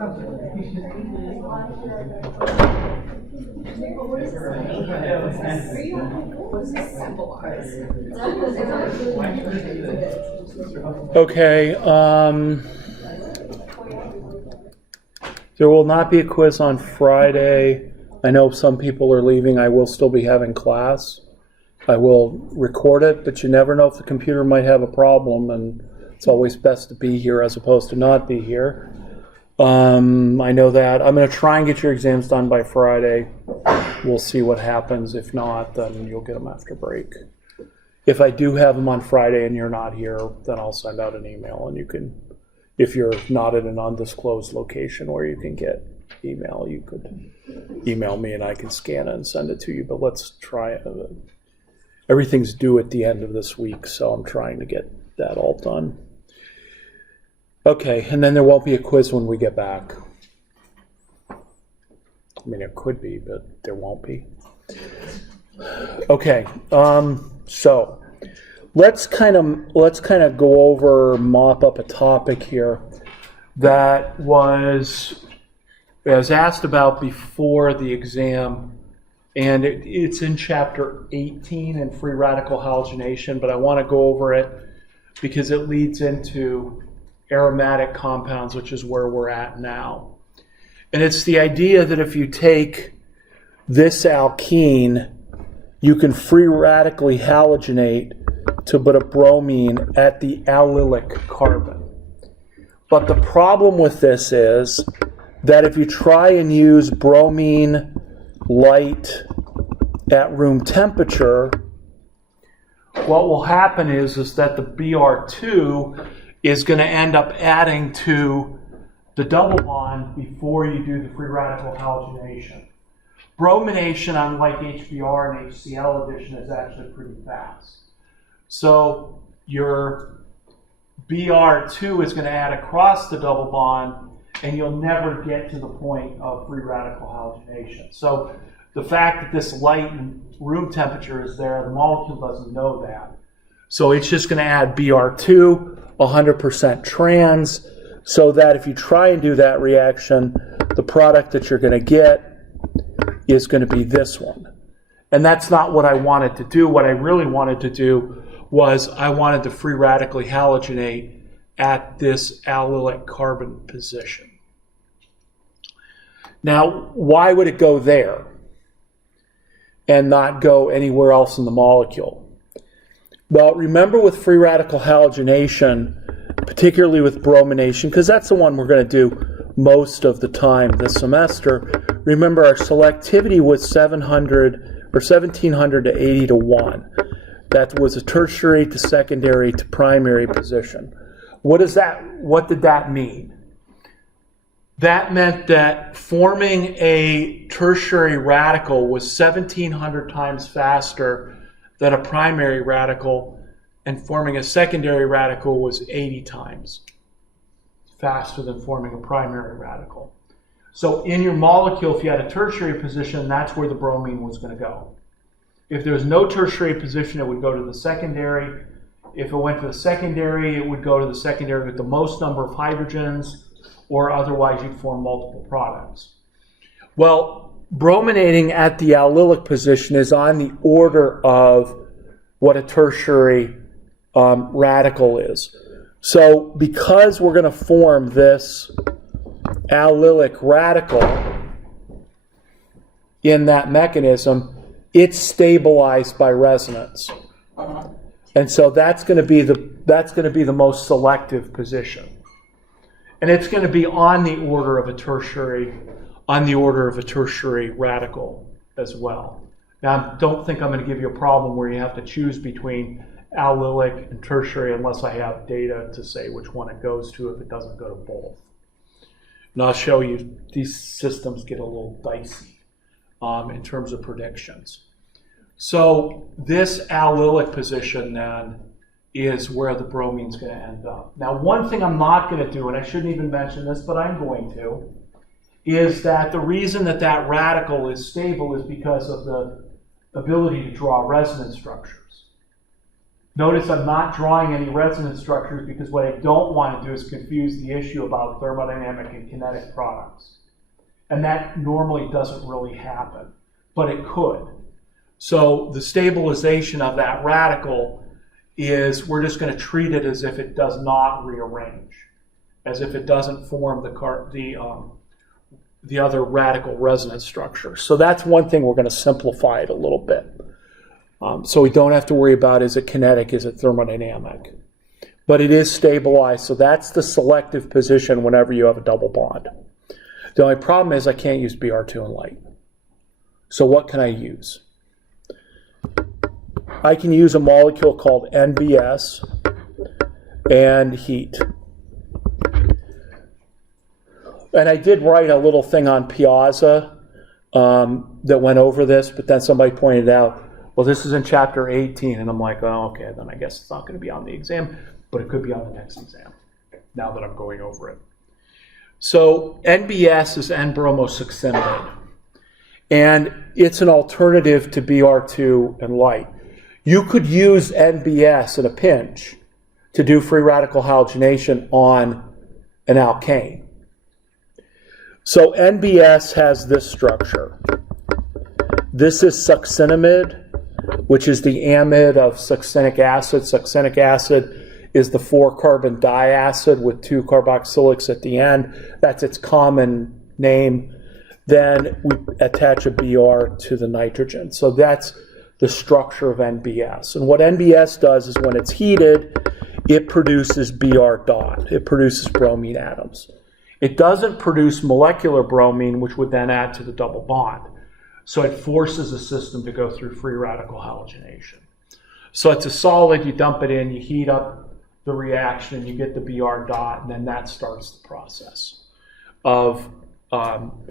Okay, there will not be a quiz on Friday. I know some people are leaving. I will still be having class. I will record it, but you never know if the computer might have a problem, and it's always best to be here as opposed to not be here. I know that. I'm going to try and get your exams done by Friday. We'll see what happens. If not, then you'll get them after break. If I do have them on Friday and you're not here, then I'll send out an email, and you can, if you're not at an undisclosed location where you can get email, you could email me and I can scan it and send it to you. But let's try it. Everything's due at the end of this week, so I'm trying to get that all done. Okay, and then there won't be a quiz when we get back. I mean, it could be, but there won't be. Okay, so let's kind of go over, mop up a topic here that was asked about before the exam, and it's in chapter 18 in free radical halogenation, but I want to go over it because it leads into aromatic compounds, which is where we're at now. And it's the idea that if you take this alkene, you can free radically halogenate to put a bromine at the allylic carbon. But the problem with this is that if you try and use bromine light at room temperature, what will happen is that the Br2 is going to end up adding to the double bond before you do the free radical halogenation. Bromination, unlike HBr and HCl addition, is actually pretty fast. So your Br2 is going to add across the double bond, and you'll never get to the point of free radical halogenation. So the fact that this light and room temperature is there, the molecule doesn't know that. So it's just going to add Br2, 100% trans, so that if you try and do that reaction, the product that you're going to get is going to be this one. And that's not what I wanted to do. What I really wanted to do was I wanted to free radically halogenate at this allylic carbon position. Now, why would it go there and not go anywhere else in the molecule? Well, remember with free radical halogenation, particularly with bromination, because that's the one we're going to do most of the time this semester, remember our selectivity was 700 or 1700 to 80 to 1. That was a tertiary to secondary to primary position. What did that mean? That meant that forming a tertiary radical was 1700 times faster than a primary radical, and forming a secondary radical was 80 times faster than forming a primary radical. So in your molecule, if you had a tertiary position, that's where the bromine was going to go. If there was no tertiary position, it would go to the secondary. If it went to the secondary, it would go to the secondary with the most number of hydrogens, or otherwise you'd form multiple products. Well, brominating at the allylic position is on the order of what a tertiary radical is. So because we're going to form this allylic radical in that mechanism, it's stabilized by resonance. And so that's going to be the most selective position. And it's going to be on the order of a tertiary radical as well. Now, don't think I'm going to give you a problem where you have to choose between allylic and tertiary unless I have data to say which one it goes to if it doesn't go to both. And I'll show you these systems get a little dicey in terms of predictions. So this allylic position then is where the bromine's going to end up. Now, one thing I'm not going to do, and I shouldn't even mention this, but I'm going to, is that the reason that that radical is stable is because of the ability to draw resonance structures. Notice I'm not drawing any resonance structures because what I don't want to do is confuse the issue about thermodynamic and kinetic products. And that normally doesn't really happen, but it could. So the stabilization of that radical is we're just going to treat it as if it does not rearrange, as if it doesn't form the other radical resonance structure. So that's one thing we're going to simplify it a little bit. So we don't have to worry about is it kinetic, is it thermodynamic. But it is stabilized, so that's the selective position whenever you have a double bond. The only problem is I can't use Br2 in light. So what can I use? I can use a molecule called NBS and heat. And I did write a little thing on Piazza that went over this, but then somebody pointed out, well, this is in chapter 18, and I'm like, oh, okay, then I guess it's not going to be on the exam, but it could be on the next exam, now that I'm going over it. So NBS is N-bromosuccinimide, and it's an alternative to Br2 and light. You could use NBS in a pinch to do free radical halogenation on an alkane. So NBS has this structure. This is succinimide, which is the amide of succinic acid. Succinic acid is the 4-carbon diacid with 2 carboxylics at the end. That's its common name. Then we attach a Br to the nitrogen. So that's the structure of NBS. And what NBS does is when it's heated, it produces Br dot. It produces bromine atoms. It doesn't produce molecular bromine, which would then add to the double bond. So it forces the system to go through free radical halogenation. So it's a solid, you dump it in, you heat up the reaction, and you get the Br dot, and then that starts the process of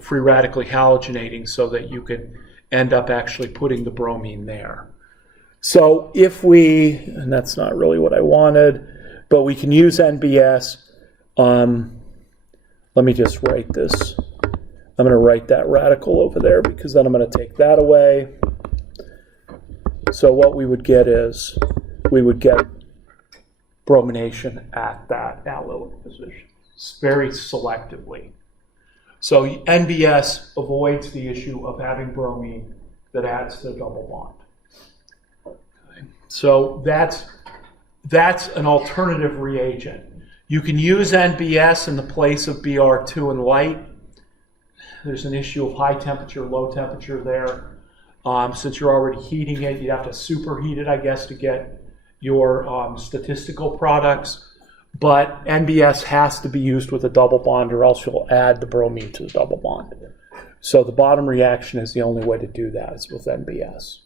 free radically halogenating so that you could end up actually putting the bromine there. So if we, and that's not really what I wanted, but we can use NBS. Let me just write this. I'm going to write that radical over there because then I'm going to take that away. So what we would get is we would get bromination at that allylic position very selectively. So NBS avoids the issue of having bromine that adds to the double bond. Okay. So that's an alternative reagent. You can use NBS in the place of Br2 in light. There's an issue of high temperature, low temperature there. Since you're already heating it, you'd have to superheat it, I guess, to get your statistical products. But NBS has to be used with a double bond or else you'll add the bromine to the double bond. So the bottom reaction is the only way to do that is with NBS.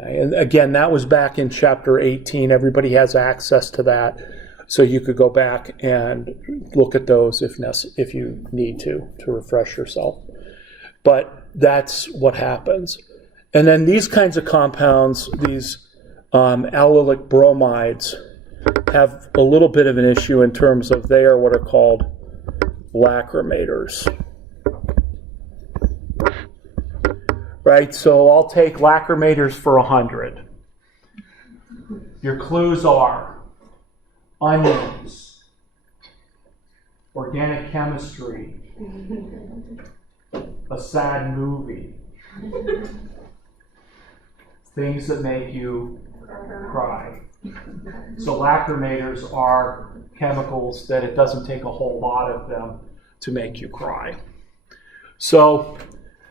Okay. And again, that was back in chapter 18. Everybody has access to that. So you could go back and look at those if you need to refresh yourself. But that's what happens. And then these kinds of compounds, these allylic bromides, have a little bit of an issue in terms of they are what are called lacrymators. Right, so I'll take lacrymators for 100. Your clues are onions, organic chemistry, a sad movie, things that make you cry. So lacrymators are chemicals that it doesn't take a whole lot of them to make you cry. So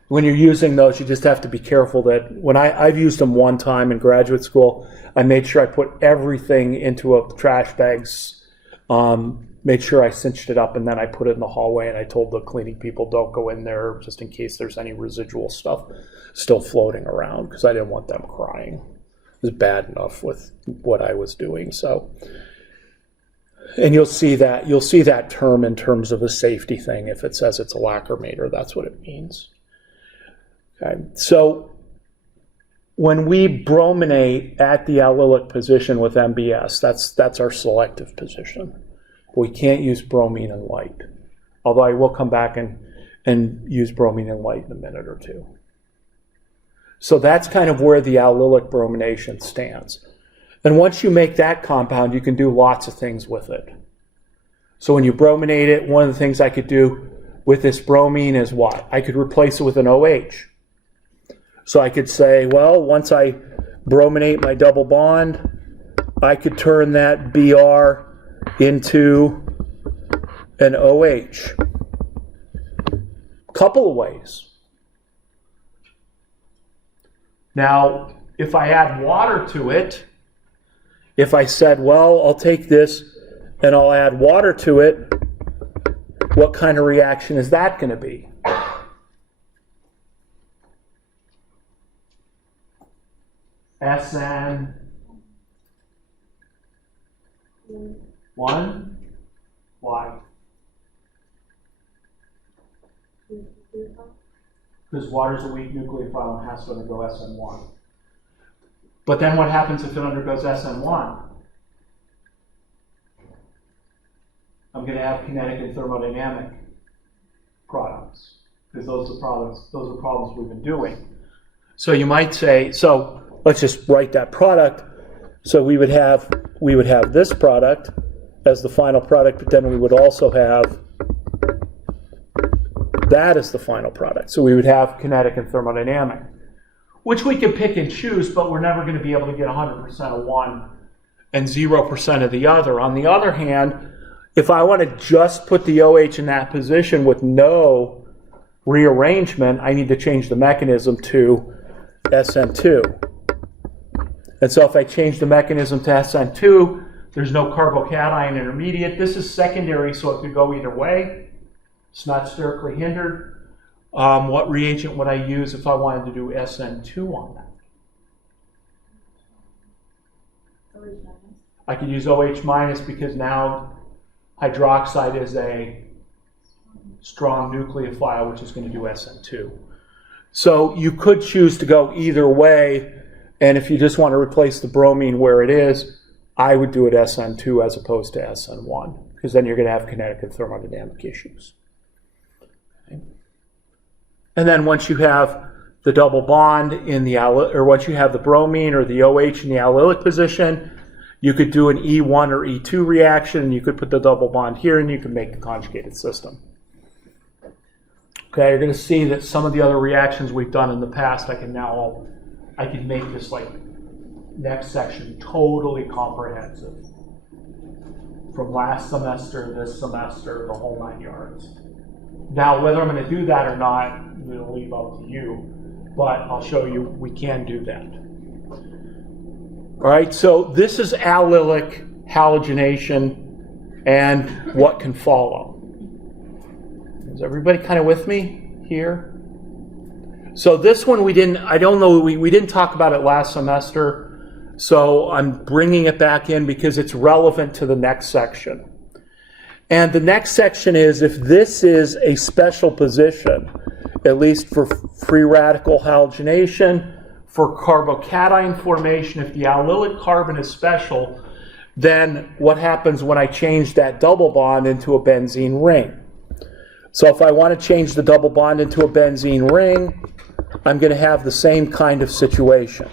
when you're using those, you just have to be careful that when I've used them one time in graduate school, I made sure I put everything into a trash bags, made sure I cinched it up, and then I put it in the hallway, and I told the cleaning people don't go in there just in case there's any residual stuff still floating around because I didn't want them crying. It was bad enough with what I was doing. So, and you'll see that term in terms of a safety thing. If it says it's a lacrimator, that's what it means. Okay, so when we brominate at the allylic position with NBS, that's our selective position. We can't use bromine in light, although I will come back and use bromine in light in a minute or two. So that's kind of where the allylic bromination stands. And once you make that compound, you can do lots of things with it. So when you brominate it, one of the things I could do with this bromine is what? I could replace it with an OH. So I could say, well, once I brominate my double bond, I could turn that Br into an OH. Couple of ways. Now, if I add water to it, if I said, well, I'll take this and I'll add water to it, what kind of reaction is that going to be? SN1? Why? Because water is a weak nucleophile and has to undergo SN1. But then what happens if it undergoes SN1? I'm going to have kinetic and thermodynamic products, because those are problems we've been doing. So you might say, so let's just write that product. So we would have this product as the final product, but then we would also have that as the final product. So we would have kinetic and thermodynamic, which we can pick and choose, but we're never going to be able to get 100% of one and 0% of the other. On the other hand, if I want to just put the OH in that position with no rearrangement, I need to change the mechanism to SN2. And so if I change the mechanism to SN2, there's no carbocation intermediate. This is secondary, so it could go either way. It's not sterically hindered. What reagent would I use if I wanted to do SN2 on that? I could use OH minus because now hydroxide is a strong nucleophile, which is going to do SN2. So you could choose to go either way, and if you just want to replace the bromine where it is, I would do it SN2 as opposed to SN1, because then you're going to have kinetic and thermodynamic issues. Okay. And then once you have the double bond in the or once you have the bromine or the OH in the allylic position, you could do an E1 or E2 reaction, and you could put the double bond here, and you can make the conjugated system. Okay, you're going to see that some of the other reactions we've done in the past, I can make this like next section totally comprehensive. From last semester, this semester, the whole 9 yards. Now, whether I'm going to do that or not, I'm going to leave up to you, but I'll show you we can do that. All right, so this is allylic halogenation and what can follow. Is everybody kind of with me here? So this one we didn't talk about it last semester, so I'm bringing it back in because it's relevant to the next section. And the next section is, if this is a special position, at least for free radical halogenation, for carbocation formation, if the allylic carbon is special, then what happens when I change that double bond into a benzene ring? So if I want to change the double bond into a benzene ring, I'm going to have the same kind of situation.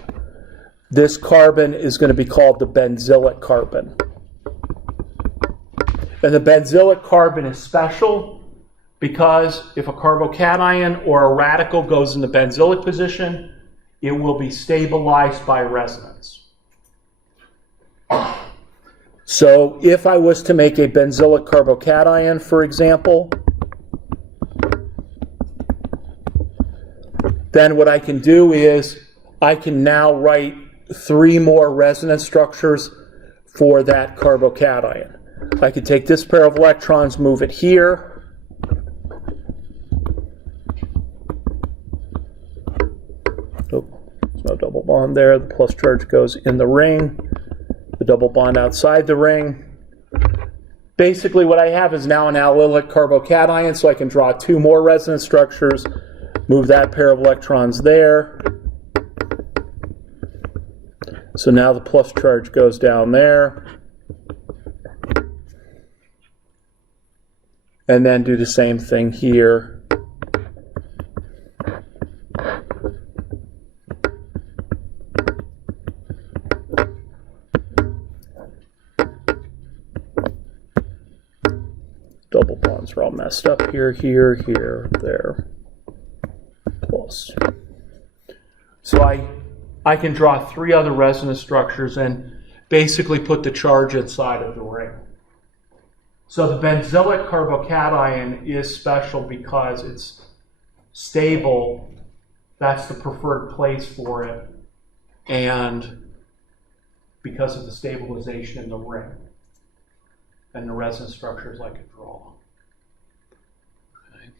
This carbon is going to be called the benzylic carbon. And the benzylic carbon is special because if a carbocation or a radical goes in the benzylic position, it will be stabilized by resonance. So if I was to make a benzylic carbocation, for example, then what I can do is I can now write 3 more resonance structures for that carbocation. I could take this pair of electrons, move it here. There's no double bond there. The plus charge goes in the ring. The double bond outside the ring. Basically what I have is now an allylic carbocation, so I can draw 2 more resonance structures, move that pair of electrons there. So now the plus charge goes down there. And then do the same thing here. messed up here, there, plus. So I can draw 3 other resonance structures and basically put the charge inside of the ring. So the benzylic carbocation is special because it's stable. That's the preferred place for it. And because of the stabilization in the ring and the resonance structures I could draw. Okay.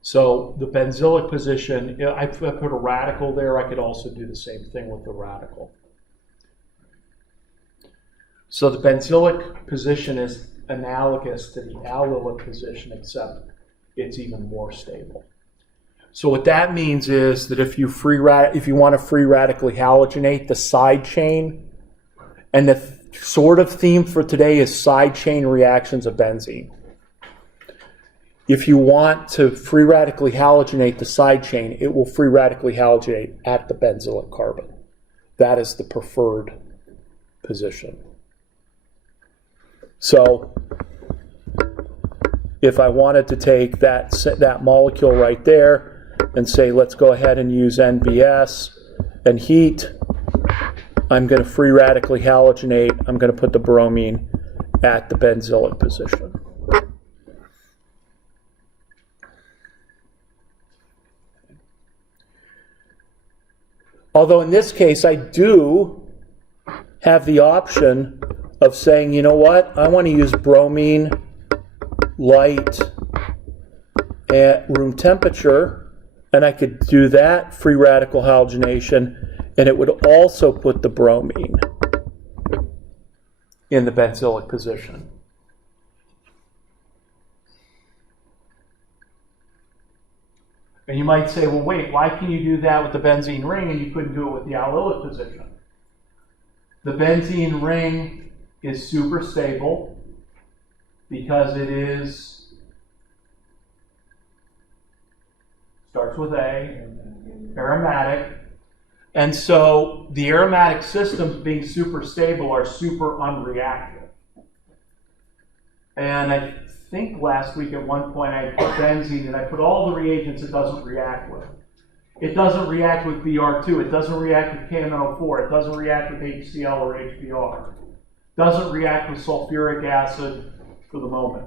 So the benzylic position, I put a radical there. I could also do the same thing with the radical. So the benzylic position is analogous to the allylic position, except it's even more stable. So what that means is that if you want to free radically halogenate the side chain, and the sort of theme for today is side chain reactions of benzene. If you want to free radically halogenate the side chain, it will free radically halogenate at the benzylic carbon. That is the preferred position. So if I wanted to take that molecule right there and say, let's go ahead and use NBS and heat, I'm going to free radically halogenate. I'm going to put the bromine at the benzylic position. Although in this case, I do have the option of saying, you know what, I want to use bromine light at room temperature, and I could do that free radical halogenation, and it would also put the bromine in the benzylic position. And you might say, well, wait, why can you do that with the benzene ring and you couldn't do it with the allylic position? The benzene ring is super stable because it is, starts with A, aromatic. And so the aromatic systems being super stable are super unreactive. And I think last week at one point I put benzene and I put all the reagents it doesn't react with. It doesn't react with Br2, it doesn't react with KMNO4, it doesn't react with HCl or HBr. It doesn't react with sulfuric acid for the moment.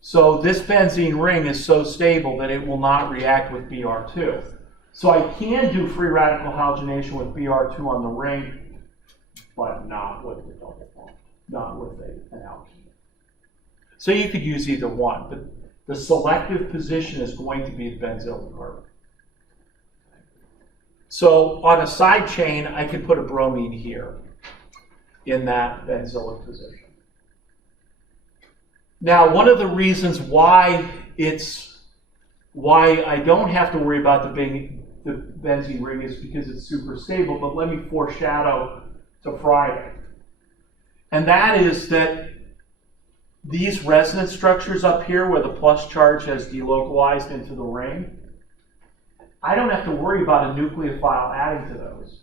So this benzene ring is so stable that it will not react with Br2. So I can do free radical halogenation with Br2 on the ring, but not with the double bond, not with an alkene. So you could use either one, but the selective position is going to be the benzylic carbon. So on a side chain, I could put a bromine here in that benzylic position. Now, one of the reasons why I don't have to worry about the benzene ring is because it's super stable, but let me foreshadow to Friday. And that is that these resonance structures up here where the plus charge has delocalized into the ring, I don't have to worry about a nucleophile adding to those.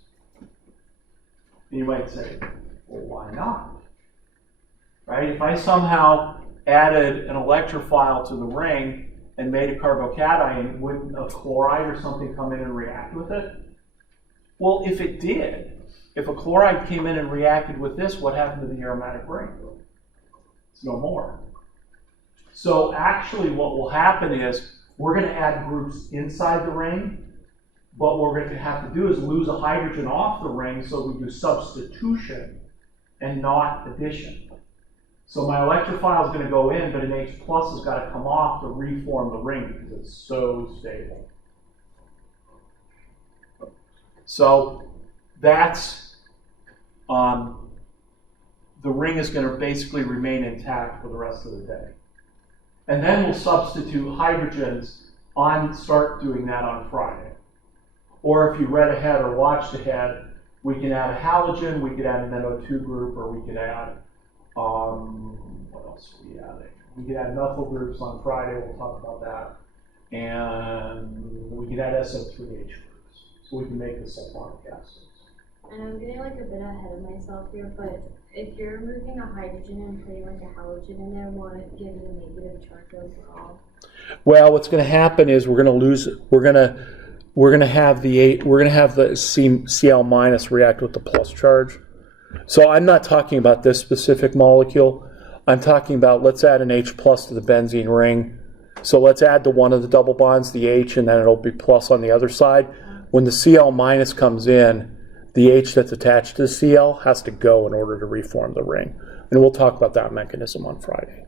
And you might say, well, why not? Right? If I somehow added an electrophile to the ring and made a carbocation, wouldn't a chloride or something come in and react with it? Well, if it did, if a chloride came in and reacted with this, what happened to the aromatic ring? It's no more. So actually what will happen is we're going to add groups inside the ring, but what we're going to have to do is lose a hydrogen off the ring, so we do substitution and not addition. So my electrophile is going to go in, but an H plus has got to come off to reform the ring because it's so stable. So that's, the ring is going to basically remain intact for the rest of the day. And then we'll substitute hydrogens start doing that on Friday. Or if you read ahead or watched ahead, we can add a halogen, we could add an NO2 group, or we could add, what else are we adding? We could add methyl groups on Friday, we'll talk about that. And we could add SO3H groups, so we can make the sulfonic acids. and I'm getting like a bit ahead of myself here, but if you're removing a hydrogen and putting like a halogen in there, will it give it a negative charge overall? Well, what's going to happen is we're going to lose. We're going to have the Cl minus react with the plus charge. So I'm not talking about this specific molecule. I'm talking about, let's add an H plus to the benzene ring. So let's add to one of the double bonds, the H, and then it'll be plus on the other side. When the Cl minus comes in, the H that's attached to the Cl has to go in order to reform the ring. And we'll talk about that mechanism on Friday.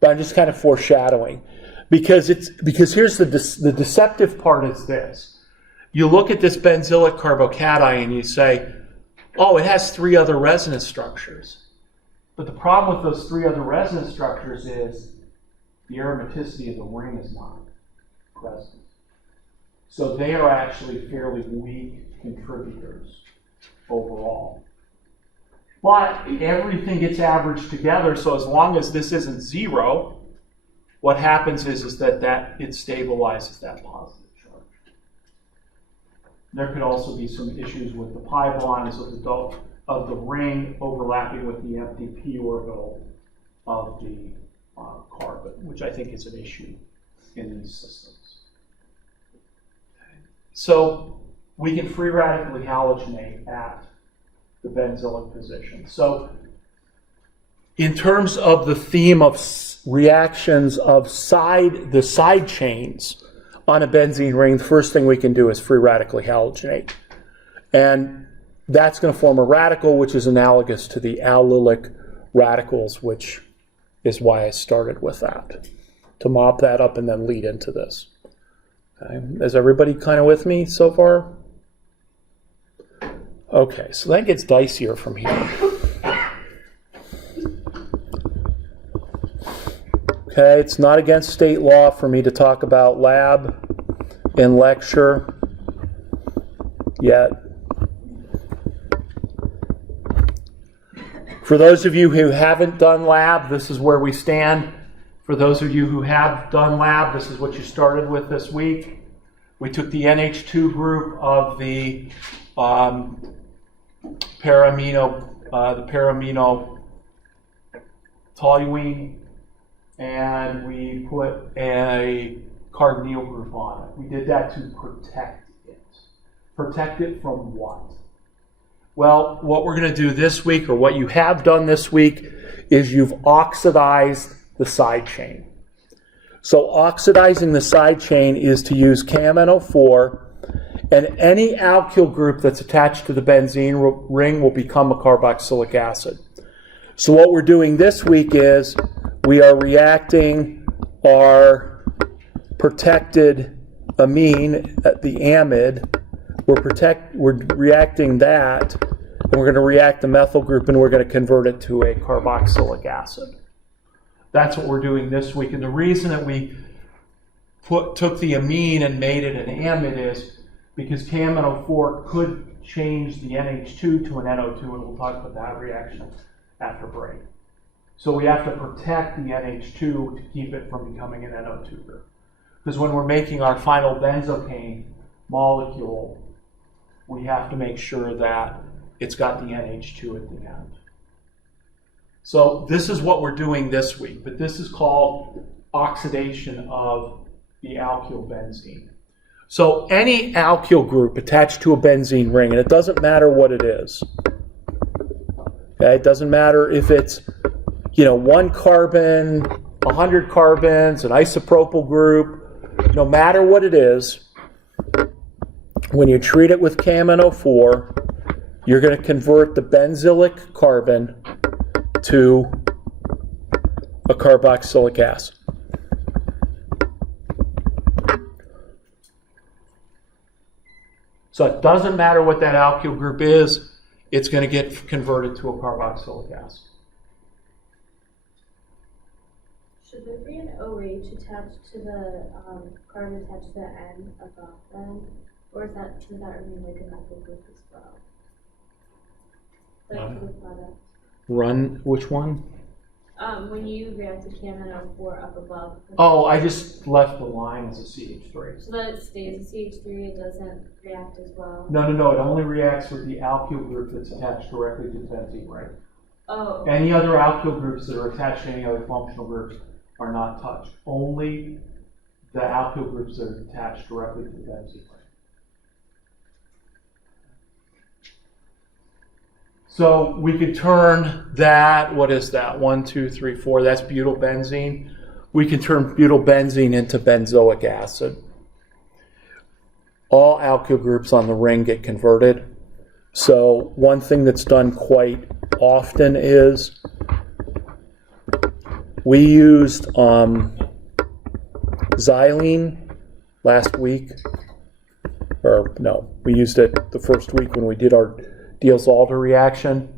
But I'm just kind of foreshadowing. Because here's the deceptive part is this. You look at this benzylic carbocation and you say, oh, it has 3 other resonance structures. But the problem with those 3 other resonance structures is the aromaticity of the ring is not present. So they are actually fairly weak contributors overall. But everything gets averaged together, so as long as this isn't 0, what happens is that it stabilizes that positive charge. There could also be some issues with the pi bonds of the ring overlapping with the empty p orbital of the carbon, which I think is an issue in these systems. Okay. So we can free radically halogenate at the benzylic position. So in terms of the theme of reactions of the side chains on a benzene ring, the first thing we can do is free radically halogenate. And that's going to form a radical which is analogous to the allylic radicals, which is why I started with that, to mop that up and then lead into this. Okay. Is everybody kind of with me so far? Okay, so that gets dicier from here. Okay, it's not against state law for me to talk about lab in lecture yet. For those of you who haven't done lab, this is where we stand. For those of you who have done lab, this is what you started with this week. We took the NH2 group of the paramino toluene, and we put a carbonyl group on it. We did that to protect it. Protect it from what? Well, what we're going to do this week, or what you have done this week, is you've oxidized the side chain. So oxidizing the side chain is to use CaMNO4, and any alkyl group that's attached to the benzene ring will become a carboxylic acid. So what we're doing this week is we are reacting our protected amine, the amide. We're reacting that, and we're going to react the methyl group, and we're going to convert it to a carboxylic acid. That's what we're doing this week. And the reason that we took the amine and made it an amide is because CaMNO4 could change the NH2 to an NO2, and we'll talk about that reaction after break. So we have to protect the NH2 to keep it from becoming an NO2 group. Because when we're making our final benzocaine molecule, we have to make sure that it's got the NH2 at the end. So this is what we're doing this week, but this is called oxidation of the alkyl benzene. So any alkyl group attached to a benzene ring, and it doesn't matter what it is. Okay? It doesn't matter if it's 1 carbon, 100 carbons, an isopropyl group, no matter what it is, when you treat it with CaMNO4, you're going to convert the benzylic carbon to a carboxylic acid. So it doesn't matter what that alkyl group is, it's going to get converted to a carboxylic acid. Should there be an OH attached to the carbon attached to the end above them? Or does that remain like a methyl group as well? Like for the product. Run, which one? When you reacted KMNO4 up above. Oh, I just left the line as a CH3. So that it stays a CH3, it doesn't react as well? No, no, no, it only reacts with the alkyl group that's attached directly to the benzene ring. Oh. Any other alkyl groups that are attached to any other functional groups are not touched. Only the alkyl groups that are attached directly to the benzene ring. So we could turn that, what is that? 1, 2, 3, 4, that's butylbenzene. We can turn butylbenzene into benzoic acid. All alkyl groups on the ring get converted. So one thing that's done quite often is we used xylene last week. Or no, we used it the first week when we did our Diels-Alder reaction.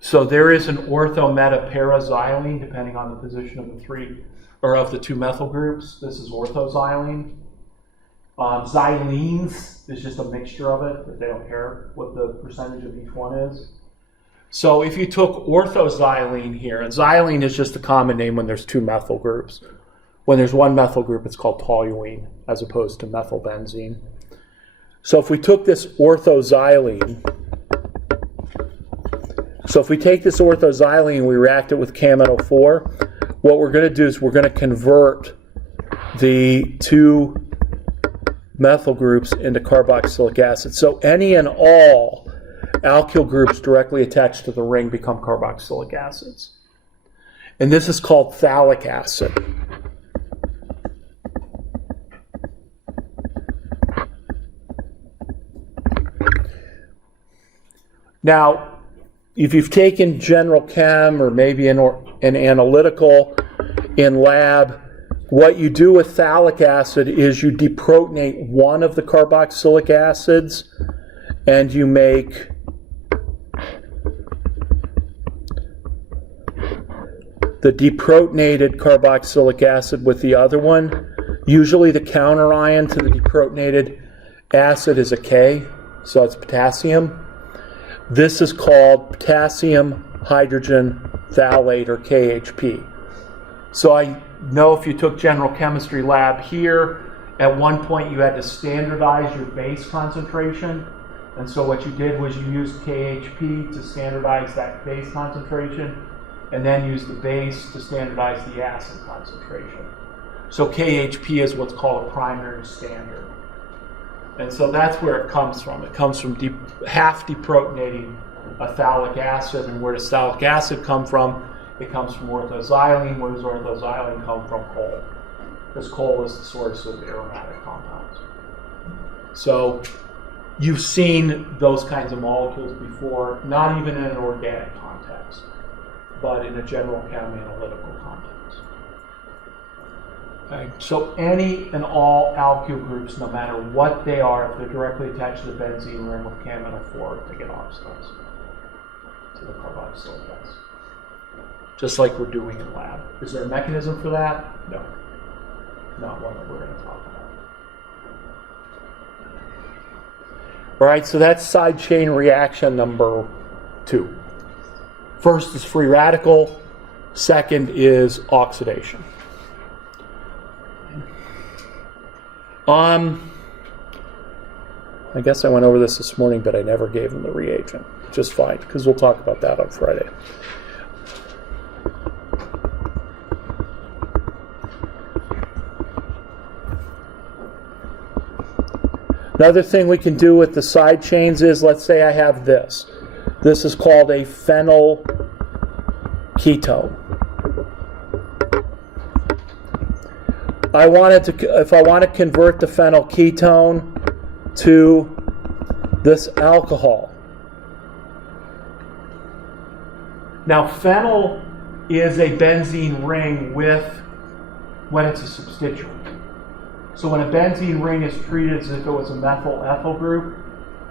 So there is an ortho meta para-xylene, depending on the position of the three or of the two methyl groups. This is ortho-xylene. Xylenes is just a mixture of it, but they don't care what the percentage of each one is. So if you took ortho-xylene here, and xylene is just a common name when there's two methyl groups. When there's one methyl group, it's called toluene, as opposed to methylbenzene. So if we took this ortho-xylene, so if we take this ortho-xylene, we react it with KMNO4, what we're going to do is we're going to convert the two methyl groups into carboxylic acid. So any and all alkyl groups directly attached to the ring become carboxylic acids. And this is called phthalic acid. Now, if you've taken general chem or maybe an analytical in lab, what you do with phthalic acid is you deprotonate one of the carboxylic acids and you make the deprotonated carboxylic acid with the other one. Usually the counter ion to the deprotonated acid is a K, so it's potassium. This is called potassium hydrogen phthalate, or KHP. So I know if you took general chemistry lab here, at one point you had to standardize your base concentration. And so what you did was you used KHP to standardize that base concentration, and then use the base to standardize the acid concentration. So KHP is what's called a primary standard. And so that's where it comes from. It comes from half deprotonating a phthalic acid. And where does phthalic acid come from? It comes from ortho-xylene. Where does ortho-xylene come from? Coal. Because coal is the source of aromatic compounds. So you've seen those kinds of molecules before, not even in an organic context, but in a general chem analytical context. Okay. So any and all alkyl groups, no matter what they are, if they're directly attached to the benzene ring with KMNO4, they get oxidized to the carboxylic acid. Just like we're doing in lab. Is there a mechanism for that? No. Not one that we're going to talk about. All right, so that's side chain reaction number 2. First is free radical. Second is oxidation. I guess I went over this morning, but I never gave them the reagent. Just fine, because we'll talk about that on Friday. Another thing we can do with the side chains is, let's say I have this. This is called a phenyl ketone. If I want to convert the phenyl ketone to this alcohol. Now, phenyl is a benzene ring when it's a substituent. So when a benzene ring is treated as if it was a methyl-ethyl group,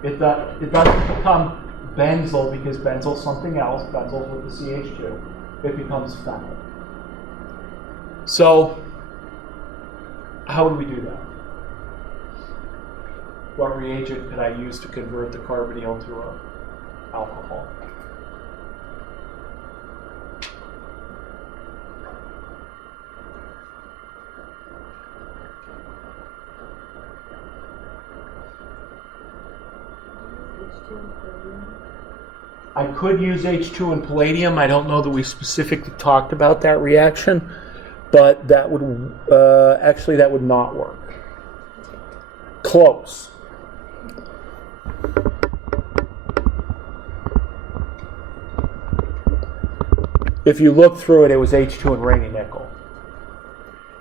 it doesn't become benzyl because benzyl is something else. Benzyl is with the CH2. It becomes phenyl. So how do we do that? What reagent could I use to convert the carbonyl to an alcohol? and palladium? I could use H2 and palladium. I don't know that we specifically talked about that reaction, but that would actually that would not work. Close. If you look through it, it was H2 and rainy nickel.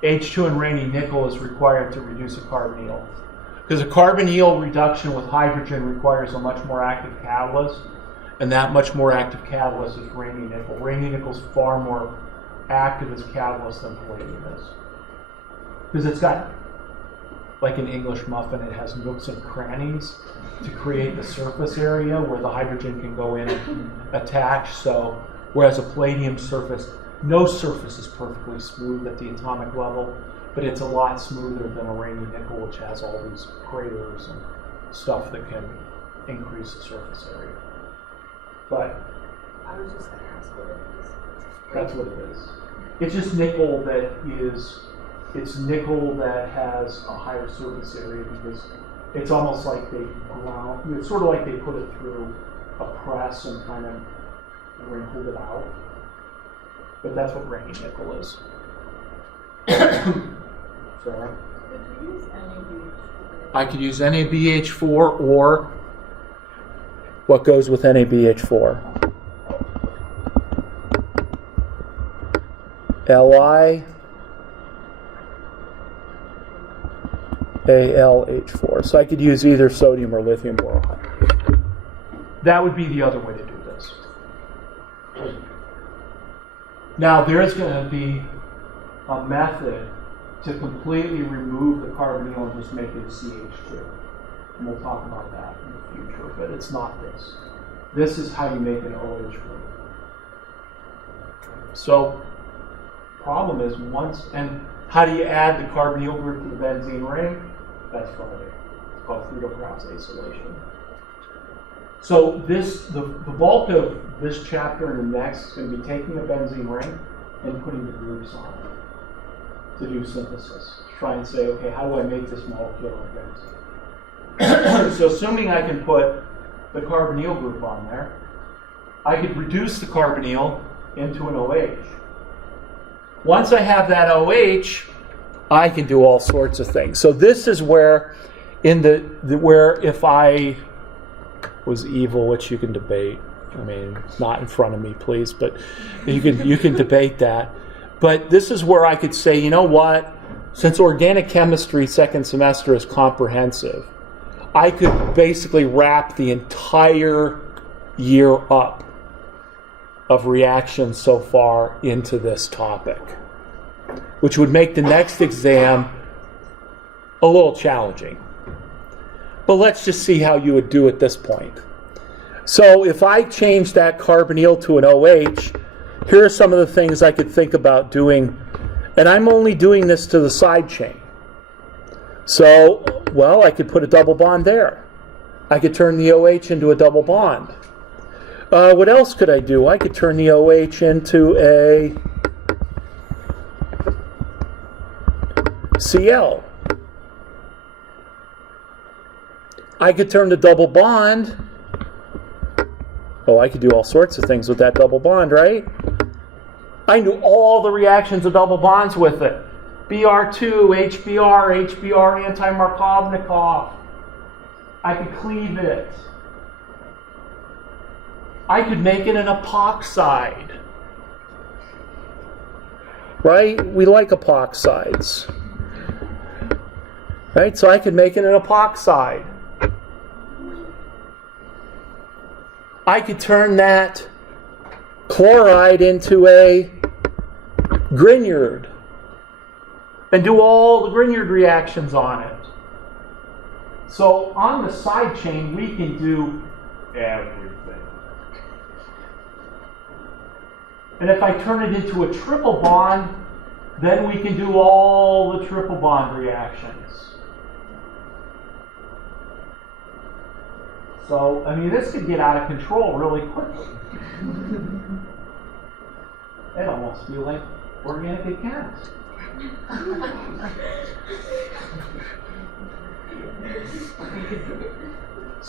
H2 and rainy nickel is required to reduce a carbonyl. Because a carbonyl reduction with hydrogen requires a much more active catalyst, and that much more active catalyst is rainy nickel. Rainy nickel is far more active as a catalyst than palladium is. Because it's got, like an English muffin, it has nooks and crannies to create the surface area where the hydrogen can go in and attach. So, whereas a palladium surface, no surface is perfectly smooth at the atomic level, but it's a lot smoother than a rainy nickel, which has all these craters and stuff that can increase the surface area. But I was just going to ask what it is. that's what it is. It's just nickel that is, it's nickel that has a higher surface area because it's almost like they ground, it's sort of like they put it through a press and kind of wrinkled it out. But that's what rainy nickel is. Sorry. Could you use NABH4? I could use NABH4 or what goes with NABH4? LiAlH4. So I could use either sodium or lithium boron. That would be the other way to do this. Now there's going to be a method to completely remove the carbonyl and just make it a CH2. And we'll talk about that in the future, but it's not this. This is how you make an OH group. So, problem is and how do you add the carbonyl group to the benzene ring? That's from it. It's called Friedel-Crafts acylation. So the bulk of this chapter and the next is going to be taking a benzene ring and putting the groups on it to do synthesis. To try and say, okay, how do I make this molecule of benzene? So assuming I can put the carbonyl group on there, I could reduce the carbonyl into an OH. Once I have that OH, I can do all sorts of things. So this is where, where if I was evil, which you can debate. I mean, not in front of me, please, but you can debate that. But this is where I could say, you know what? Since organic chemistry second semester is comprehensive, I could basically wrap the entire year up of reactions so far into this topic, which would make the next exam a little challenging. But let's just see how you would do at this point. So if I change that carbonyl to an OH, here are some of the things I could think about doing. And I'm only doing this to the side chain. So, well, I could put a double bond there. I could turn the OH into a double bond. What else could I do? I could turn the OH into a Cl. I could turn the double bond. Oh, I could do all sorts of things with that double bond, right? I can do all the reactions of double bonds with it. Br2, HBr, HBr, anti-Markovnikov. I could cleave it. I could make it an epoxide. Right? We like epoxides. Right? So I could make it an epoxide. I could turn that chloride into a Grignard and do all the Grignard reactions on it. So on the side chain, we can do everything. And if I turn it into a triple bond, then we can do all the triple bond reactions. So, I mean, this could get out of control really quickly. It almost feels like organic accounts.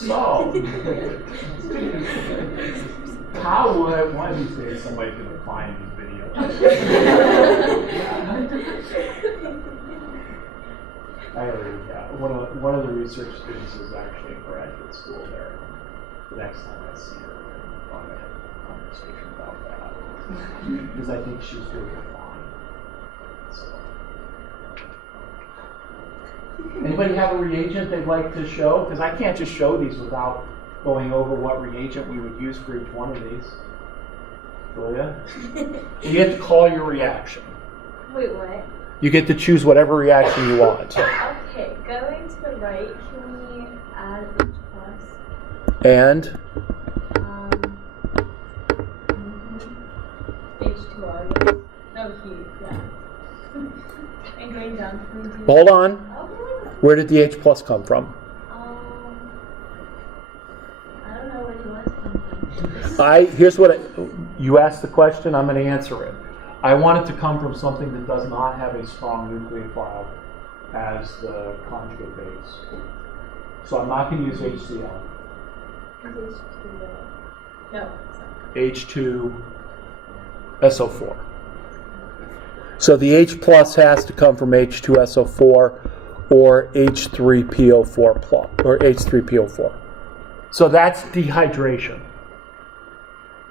So, how would one of these days somebody can find these videos? I already have. One of the research students is actually in graduate school there. The next time I see her, we're going to have a conversation about that. Because I think she's doing fine. So. Anybody have a reagent they'd like to show? Because I can't just show these without going over what reagent we would use for each one of these. Julia? You get to call your reaction. Wait, what? You get to choose whatever reaction you want. Okay, going to the right, can we add H plus? And H2O, I guess. No, heat, yeah. And going down, can we do... hold on. Okay. Where did the H plus come from? I don't know where you want to come from. Here's what you asked the question, I'm going to answer it. I want it to come from something that does not have a strong nucleophile as the conjugate base. So I'm not going to use HCl. No. H2SO4. So the H plus has to come from H2SO4 or H3PO4 plus, or H3PO4. So that's dehydration.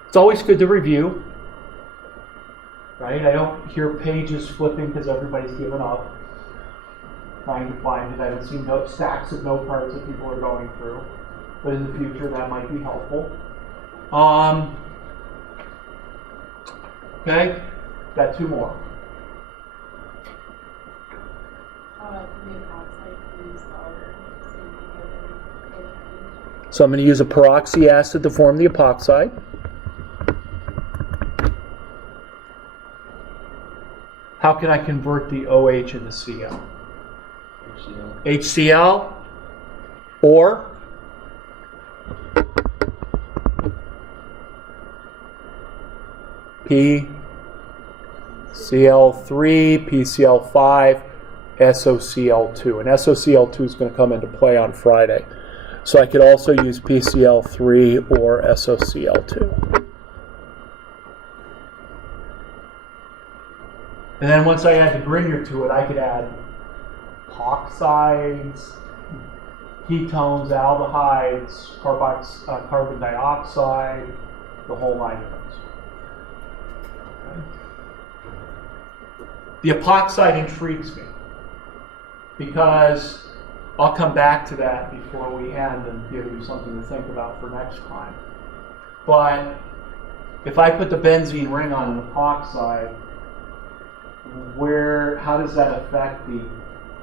It's always good to review, right? I don't hear pages flipping because everybody's given up trying to find it. I don't see stacks of note cards that people are going through, but in the future that might be helpful. Okay, got two more. So I'm going to use a peroxy acid to form the epoxide. How can I convert the OH into Cl? HCl or PCl3, PCl5, SOCl2. And SOCl2 is going to come into play on Friday. So I could also use PCl3 or SOCl2. And then once I add the Grignard to it, I could add oxides, ketones, aldehydes, carbon dioxide, the whole nine yards. Okay. The epoxide intrigues me because I'll come back to that before we end and give you something to think about for next time. But if I put the benzene ring on an epoxide, how does that affect the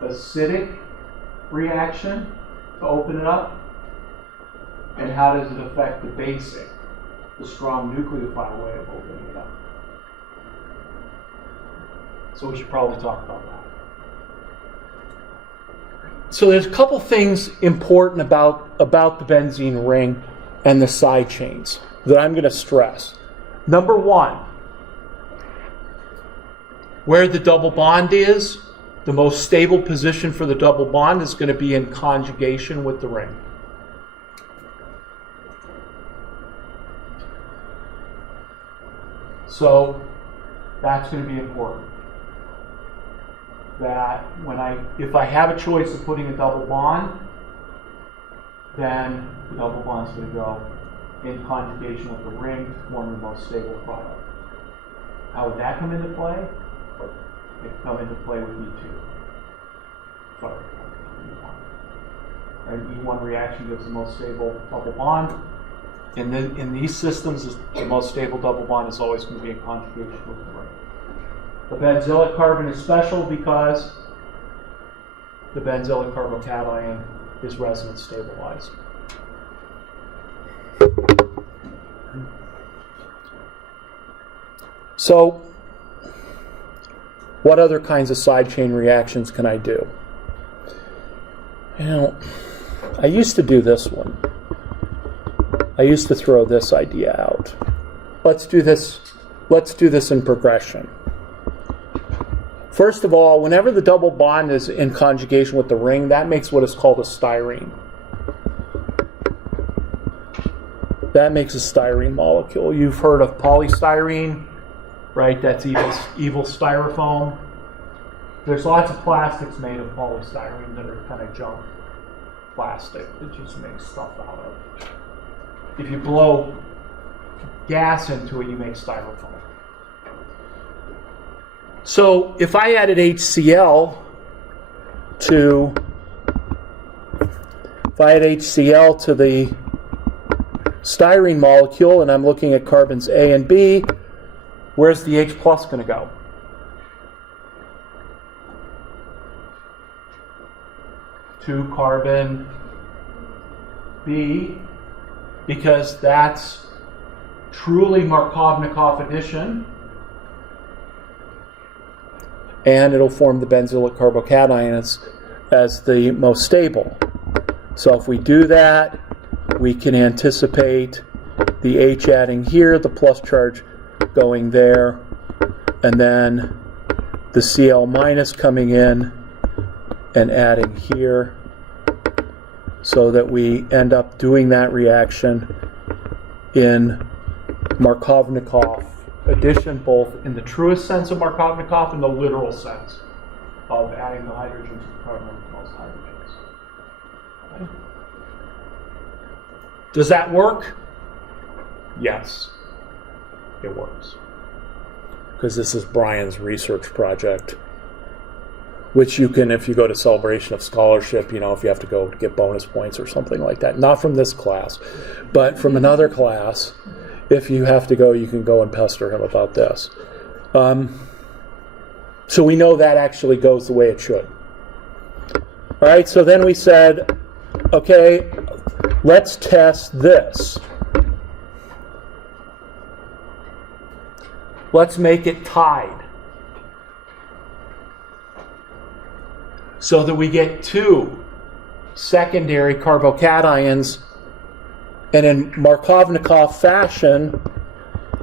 acidic reaction to open it up? And how does it affect the basic, the strong nucleophile way of opening it up? So we should probably talk about that. So there's a couple things important about the benzene ring and the side chains that I'm going to stress. Number one, where the double bond is, the most stable position for the double bond is going to be in conjugation with the ring. So that's going to be important. That if I have a choice of putting a double bond, then the double bond is going to go in conjugation with the ring to form the most stable product. How would that come into play? It can come into play with E2. Sorry, E1. Right? E1 reaction gives the most stable double bond. In these systems, the most stable double bond is always going to be in conjugation with the ring. The benzoic carbon is special because the benzoic carbocation is resonance stabilized. So, what other kinds of side chain reactions can I do? I used to do this one. I used to throw this idea out. Let's do this in progression. First of all, whenever the double bond is in conjugation with the ring, that makes what is called a styrene. That makes a styrene molecule. You've heard of polystyrene, right? That's evil styrofoam. There's lots of plastics made of polystyrene that are kind of junk plastic that just makes stuff out of. If you blow gas into it, you make styrofoam. So if I added HCl to the styrene molecule, and I'm looking at carbons A and B, where's the H plus going to go? To carbon B, because that's truly Markovnikov addition, and it'll form the benzylic carbocation as the most stable. So if we do that, we can anticipate the H adding here, the plus charge going there, and then the Cl minus coming in and adding here, so that we end up doing that reaction in Markovnikov addition, both in the truest sense of Markovnikov and the literal sense of adding the hydrogens to the carbon plus hydrogens. Okay. Does that work? Yes, it works. Because this is Brian's research project, which you can, if you go to Celebration of Scholarship, you know, if you have to go get bonus points or something like that. Not from this class, but from another class. If you have to go, you can go and pester him about this. So we know that actually goes the way it should. All right, so then we said, okay, let's test this. Let's make it tied, so that we get two secondary carbocations. And in Markovnikov fashion,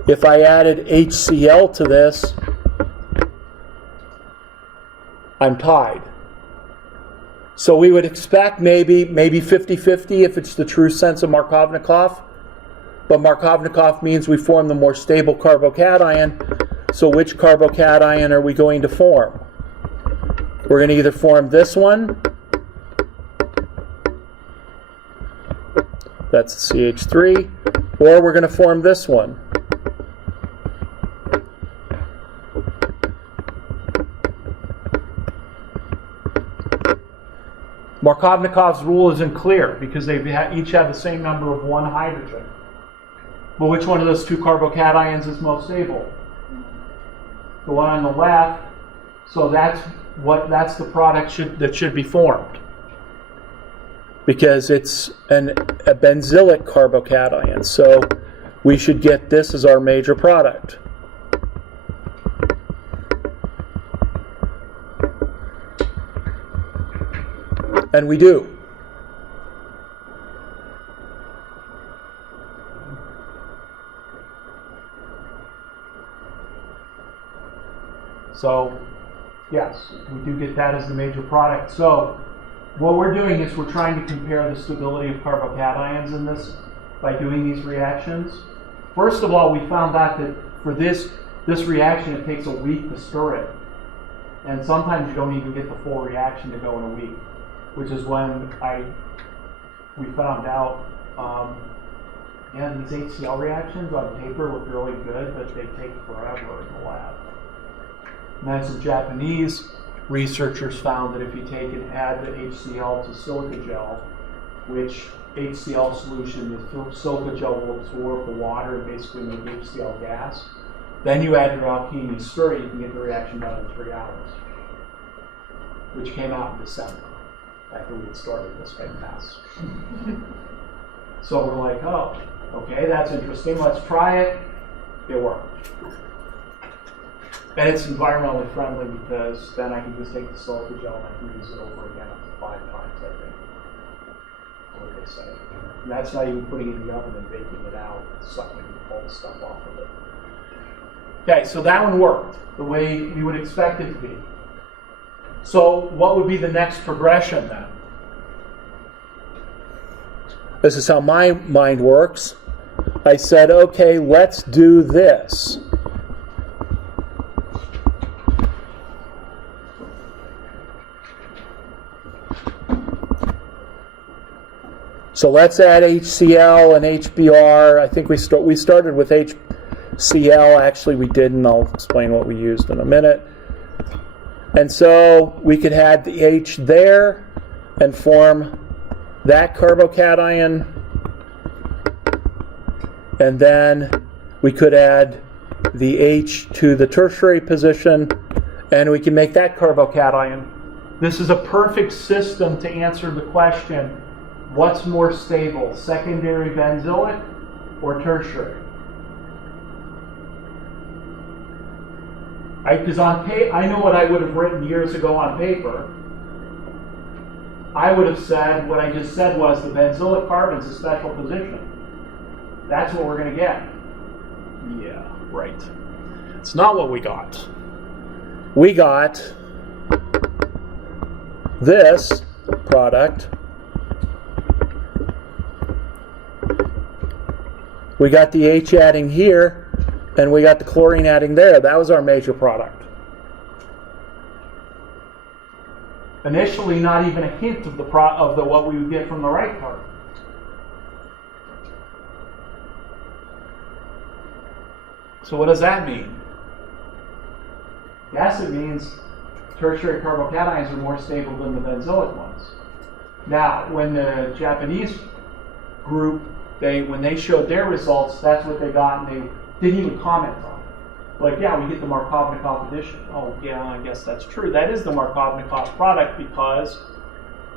if I added HCl to this, I'm tied. So we would expect maybe 50-50 if it's the true sense of Markovnikov. But Markovnikov means we form the more stable carbocation. So which carbocation are we going to form? We're going to either form this one, that's CH3, or we're going to form this one. Markovnikov's rule isn't clear because they each have the same number of one hydrogen. But which one of those two carbocations is most stable? The one on the left. So that's the product that should be formed, because it's a benzylic carbocation. So we should get this as our major product. And we do. So, yes, we do get that as the major product. So, what we're doing is we're trying to compare the stability of carbocations in this by doing these reactions. First of all, we found out that for this reaction, it takes a week to stir it. And sometimes you don't even get the full reaction to go in a week, which is when we found out, these HCl reactions on paper look really good, but they take forever in the lab. And then some Japanese researchers found that if you take and add the HCl to silica gel, which HCl solution, the silica gel will absorb the water and basically make HCl gas. Then you add your alkene, you stir it, you can get the reaction done in 3 hours, which came out in December after we had started this big mess. So we're like, oh, okay, that's interesting. Let's try it. It worked. And it's environmentally friendly because then I can just take the silica gel and I can use it over again up to 5 times, I think. What they say. And that's not even putting it in the oven and baking it out, sucking all the stuff off of it. Okay, so that one worked the way we would expect it to be. So what would be the next progression then? This is how my mind works. I said, okay, let's do this. So let's add HCl and HBr. I think we started with HCl. Actually, we didn't. I'll explain what we used in a minute. And so we could add the H there and form that carbocation. And then we could add the H to the tertiary position, and we can make that carbocation. This is a perfect system to answer the question, what's more stable, secondary benzoic or tertiary? Because I know what I would have written years ago on paper. I would have said, what I just said was the benzoic carbon's a special position. That's what we're going to get. Yeah, right. It's not what we got. We got this product. We got the H adding here, and we got the chlorine adding there. That was our major product. Initially, not even a hint of what we would get from the right carbon. So what does that mean? Yes, it means tertiary carbocations are more stable than the benzoic ones. Now, when the Japanese group, when they showed their results, that's what they got, and they didn't even comment on it. Like, yeah, we get the Markovnikov addition. Oh, yeah, I guess that's true. That is the Markovnikov product because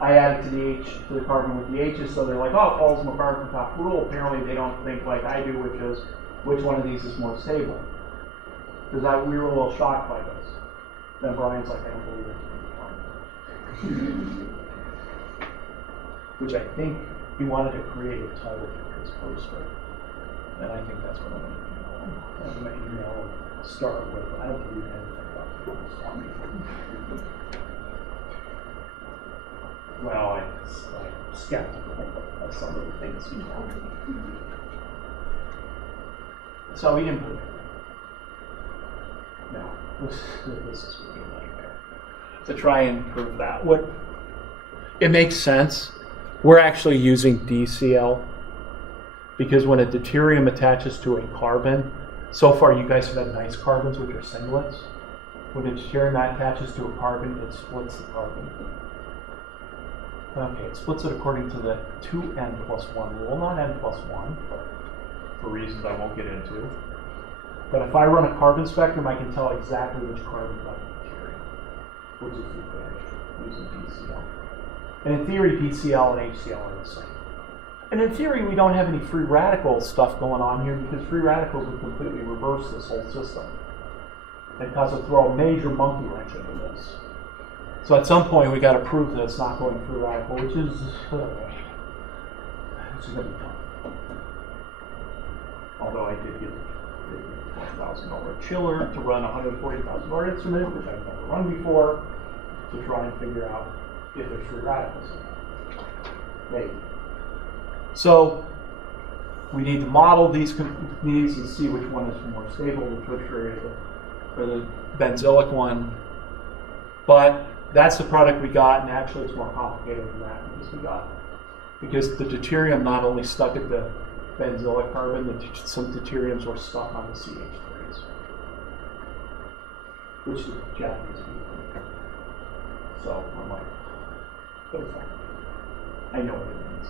I added to the H, to the carbon with the H's, so they're like, oh, it follows the Markovnikov rule. Apparently, they don't think like I do, which is, which one of these is more stable? Because we were a little shocked by this. Then Brian's like, I don't believe it. Which I think he wanted to create a title for his poster. And I think that's what I'm going to do. I'm going to email start with, I don't believe anything about the song. Well, I'm skeptical of some of the things he told me. So we didn't prove it. No, this is really a nightmare to try and prove that. It makes sense. We're actually using DCl because when a deuterium attaches to a carbon, so far you guys have had nice carbons, which are singlets. When a deuterium attaches to a carbon, it splits the carbon. Okay, it splits it according to the 2n+1 rule, not n+1. For reasons I won't get into. But if I run a carbon spectrum, I can tell exactly which carbon got the deuterium, which is the advantage using DCl. And in theory, DCl and HCl are the same. And in theory, we don't have any free radical stuff going on here because free radicals would completely reverse this whole system and cause it to throw a major monkey wrench into this. So at some point, we got to prove that it's not going free radical, which is going to be tough. Although I did get a $12,000 chiller to run a $140,000 instrument, which I've never run before, to try and figure out if there's free radicals. Maybe. So we need to model these and see which one is more stable, the tertiary or the benzoic one. But that's the product we got, and actually it's more complicated than that because the deuterium not only stuck at the benzoic carbon, some deuteriums were stuck on the CH3s, which the Japanese people. So I'm like, what is that? I know what it means.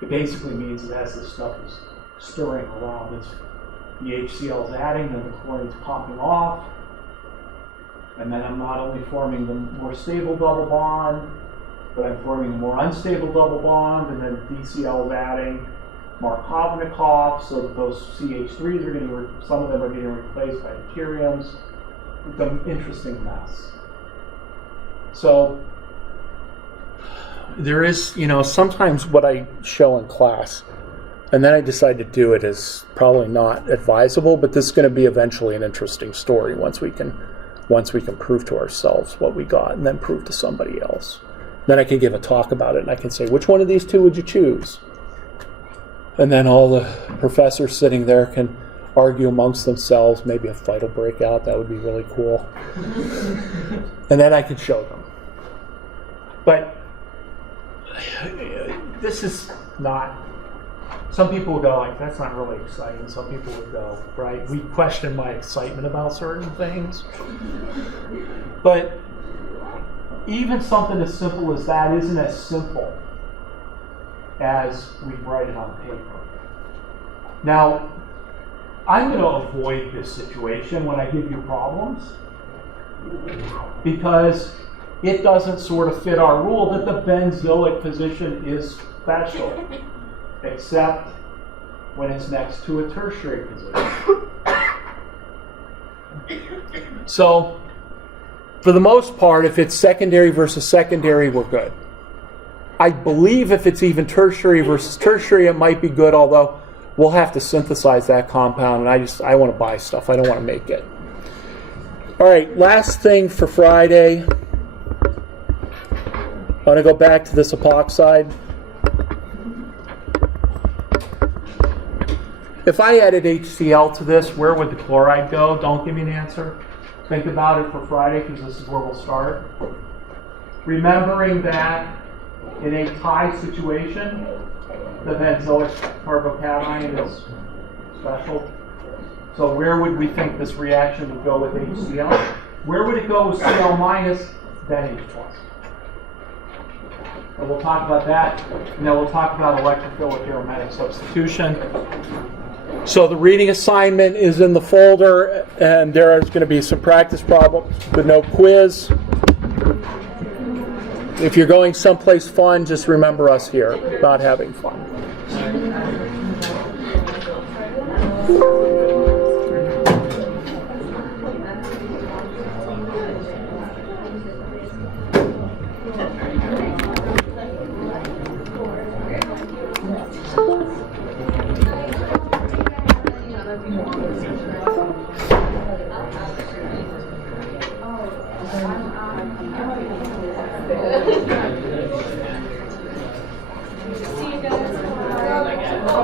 It basically means that as this stuff is stirring around, the HCl is adding, then the chlorine's popping off, and then I'm not only forming the more stable double bond, but I'm forming a more unstable double bond, and then DCl is adding Markovnikov, so that those CH3s are getting, some of them are getting replaced by deuteriums. It's an interesting mess. So there is, sometimes what I show in class, and then I decide to do it, is probably not advisable, but this is going to be eventually an interesting story once we can prove to ourselves what we got and then prove to somebody else. Then I can give a talk about it and I can say, which one of these two would you choose? And then all the professors sitting there can argue amongst themselves. Maybe a fight will break out. That would be really cool. And then I can show them. But this is not... Some people would go like, that's not really exciting. Some people would go, right? We question my excitement about certain things. But even something as simple as that isn't as simple as we write it on paper. Now, I'm going to avoid this situation when I give you problems because it doesn't sort of fit our rule that the benzoic position is special, except when it's next to a tertiary position. So, for the most part, if it's secondary versus secondary, we're good. I believe if it's even tertiary versus tertiary, it might be good, although we'll have to synthesize that compound, and I want to buy stuff. I don't want to make it. All right, last thing for Friday. I want to go back to this epoxide. If I added HCl to this, where would the chloride go? Don't give me an answer. Think about it for Friday, because this is where we'll start. Remembering that in a tie situation, the benzoic carbocation is special. So where would we think this reaction would go with HCl? Where would it go with Cl minus, then H plus? And we'll talk about that, and then we'll talk about electrophilic aromatic substitution. So the reading assignment is in the folder, and there is going to be some practice problems with no quiz. If you're going someplace fun, just remember us here about having fun.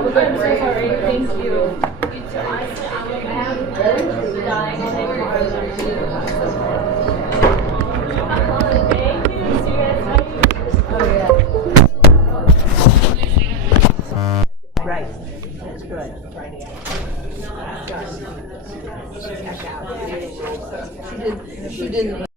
I'm so sorry. Thank you. You too. Right. That's good. She didn't.